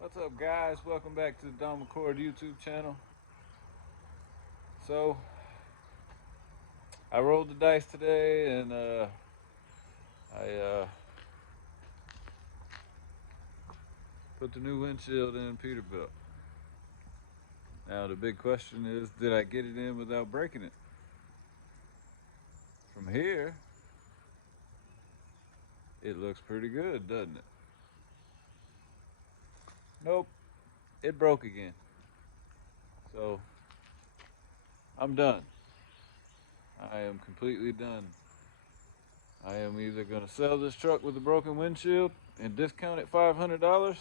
What's up, guys? Welcome back to the Don McCord YouTube channel. So, I rolled the dice today and I put the new windshield in Peterbilt. Now, the big question is, did I get it in without breaking it? From here, it looks pretty good, doesn't it? Nope, it broke again. So, I'm done. I am completely done. I am either going to sell this truck with a broken windshield and discount it $500,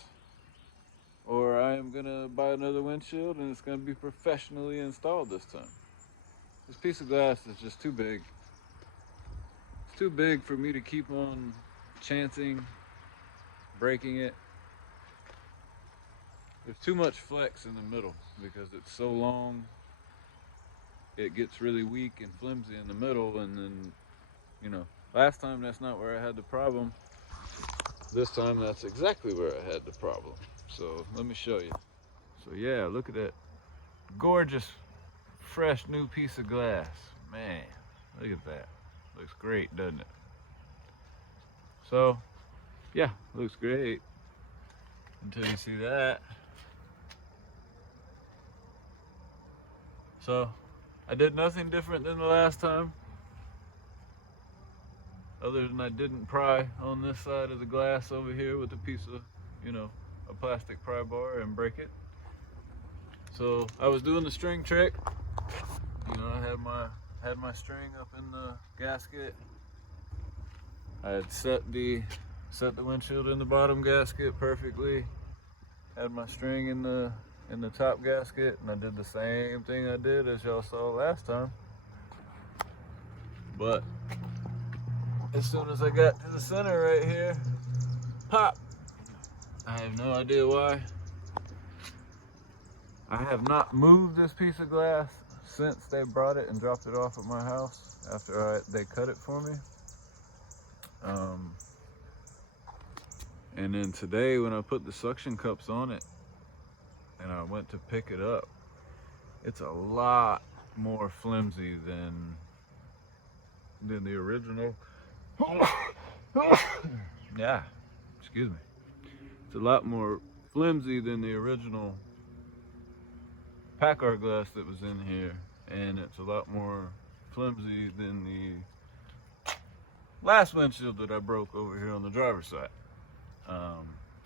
or I am going to buy another windshield and it's going to be professionally installed this time. This piece of glass is just too big. It's too big for me to keep on chancing breaking it. There's too much flex in the middle because it's so long. It gets really weak and flimsy in the middle, and then, you know, last time that's not where I had the problem. This time that's exactly where I had the problem. So let me show you. So yeah, look at that gorgeous, fresh new piece of glass. Man, look at that. Looks great, doesn't it? So yeah, looks great until you see that. So I did nothing different than the last time, other than I didn't pry on this side of the glass over here with a piece of, you know, a plastic pry bar and break it. So I was doing the string trick. You know, I had my string up in the gasket. I had set the windshield in the bottom gasket perfectly. Had my string in the top gasket, and I did the same thing I did as y'all saw last time. But as soon as I got to the center right here, pop! I have no idea why. I have not moved this piece of glass since they brought it and dropped it off at my house after they cut it for me. And then today when I put the suction cups on it and I went to pick it up, it's a lot more flimsy than the original. Yeah, excuse me. It's a lot more flimsy than the original Packard glass that was in here, and it's a lot more flimsy than the last windshield that I broke over here on the driver's side.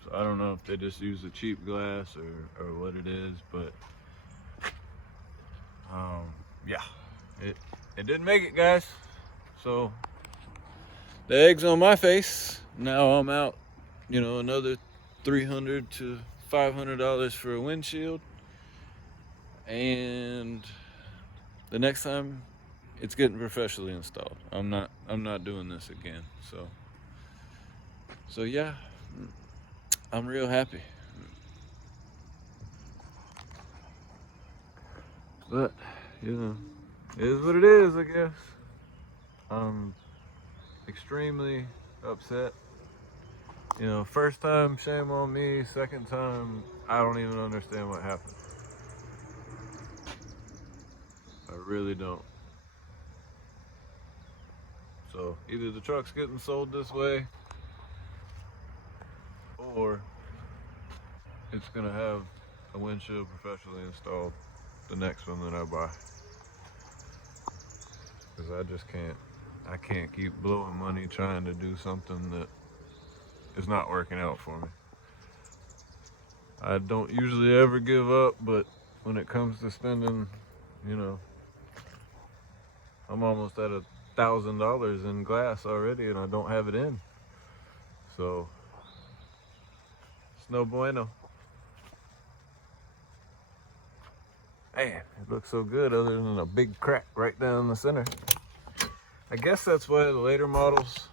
So I don't know if they just use a cheap glass or what it is, but yeah, it didn't make it, guys. So the egg's on my face. Now I'm out, you know, another $300 to $500 for a windshield, and the next time it's getting professionally installed. I'm not doing this again. So yeah, I'm real happy. But, you know, it is what it is, I guess. I'm extremely upset. You know, first time, shame on me. Second time, I don't even understand what happened. I really don't. So either the truck's getting sold this way, or it's gonna have a windshield professionally installed the next one that I buy. Because I can't keep blowing money trying to do something that is not working out for me. I don't usually ever give up, but when it comes to spending, you know, I'm almost at $1,000 in glass already and I don't have it in. So it's no bueno. Man, it looks so good other than a big crack right down the center. I guess that's why the later models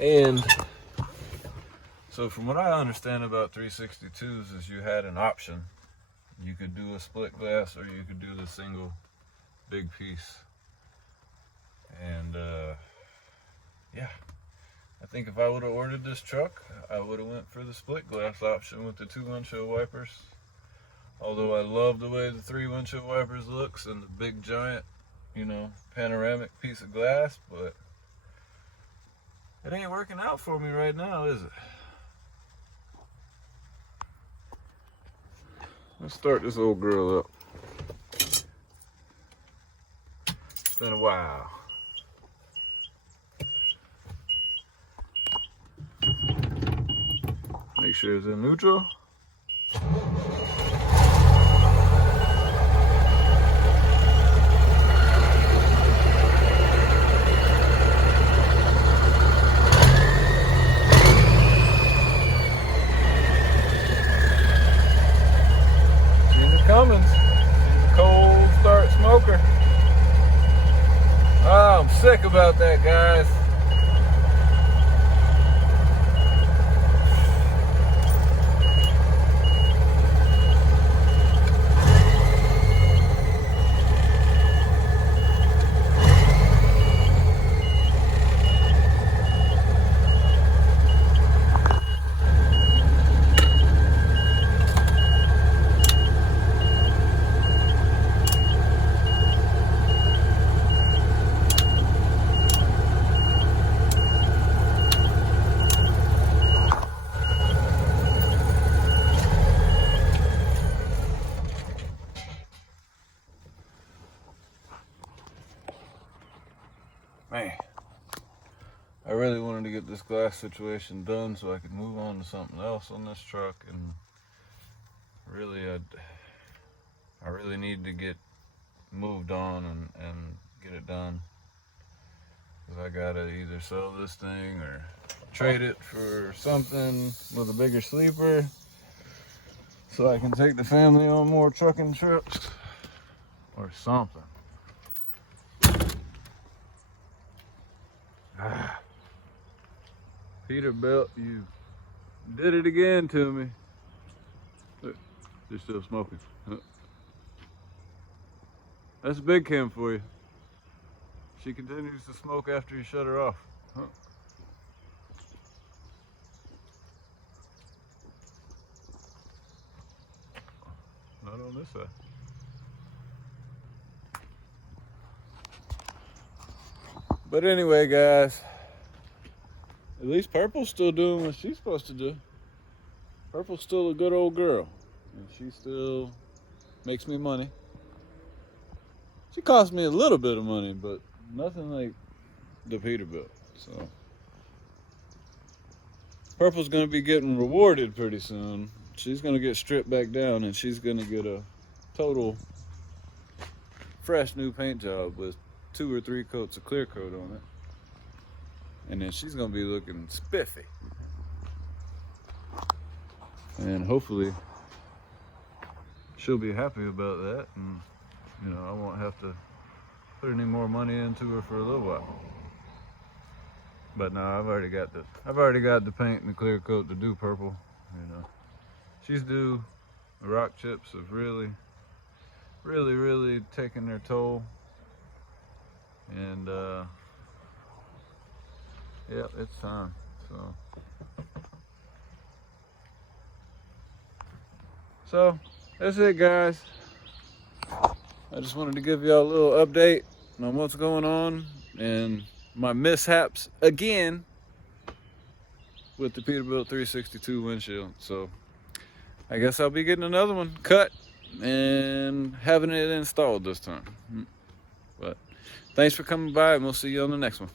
and so from what I understand about 362s is you had an option. You could do a split glass or you could do the single big piece. And yeah, I think if I would have ordered this truck, I would have went for the split glass option with the 2 windshield wipers. Although I love the way the 3 windshield wipers looks and the big giant, you know, panoramic piece of glass, but it ain't working out for me right now, is it? Let's start this old girl up. It's been a while. Make sure it's in neutral. Cummins. She's a cold start smoker. Oh, I'm sick about that, guys. Man, I really wanted to get this glass situation done so I could move on to something else on this truck, and really I really need to get moved on and get it done, because I gotta either sell this thing or trade it for something with a bigger sleeper so I can take the family on more trucking trips or something. Peterbilt, you did it again to me. Look, you're still smoking. That's a big cam for you. She continues to smoke after you shut her off. Not on this side. But anyway, guys, at least Purple's still doing what she's supposed to do. Purple's still a good old girl, and she still makes me money. She cost me a little bit of money, but nothing like the Peterbilt. So Purple's gonna be getting rewarded pretty soon. She's gonna get stripped back down, and she's gonna get a total fresh new paint job with 2 or 3 coats of clear coat on it. And then she's gonna be looking spiffy. And hopefully she'll be happy about that, and you know, I won't have to put any more money into her for a little while. But no, I've already got the paint and the clear coat to do Purple. You know, she's due. The rock chips have really taken their toll. And yeah, it's time. So that's it, guys. I just wanted to give y'all a little update on what's going on and my mishaps again with the Peterbilt 362 windshield. So I guess I'll be getting another one cut and having it installed this time. But thanks for coming by, and we'll see you on the next one.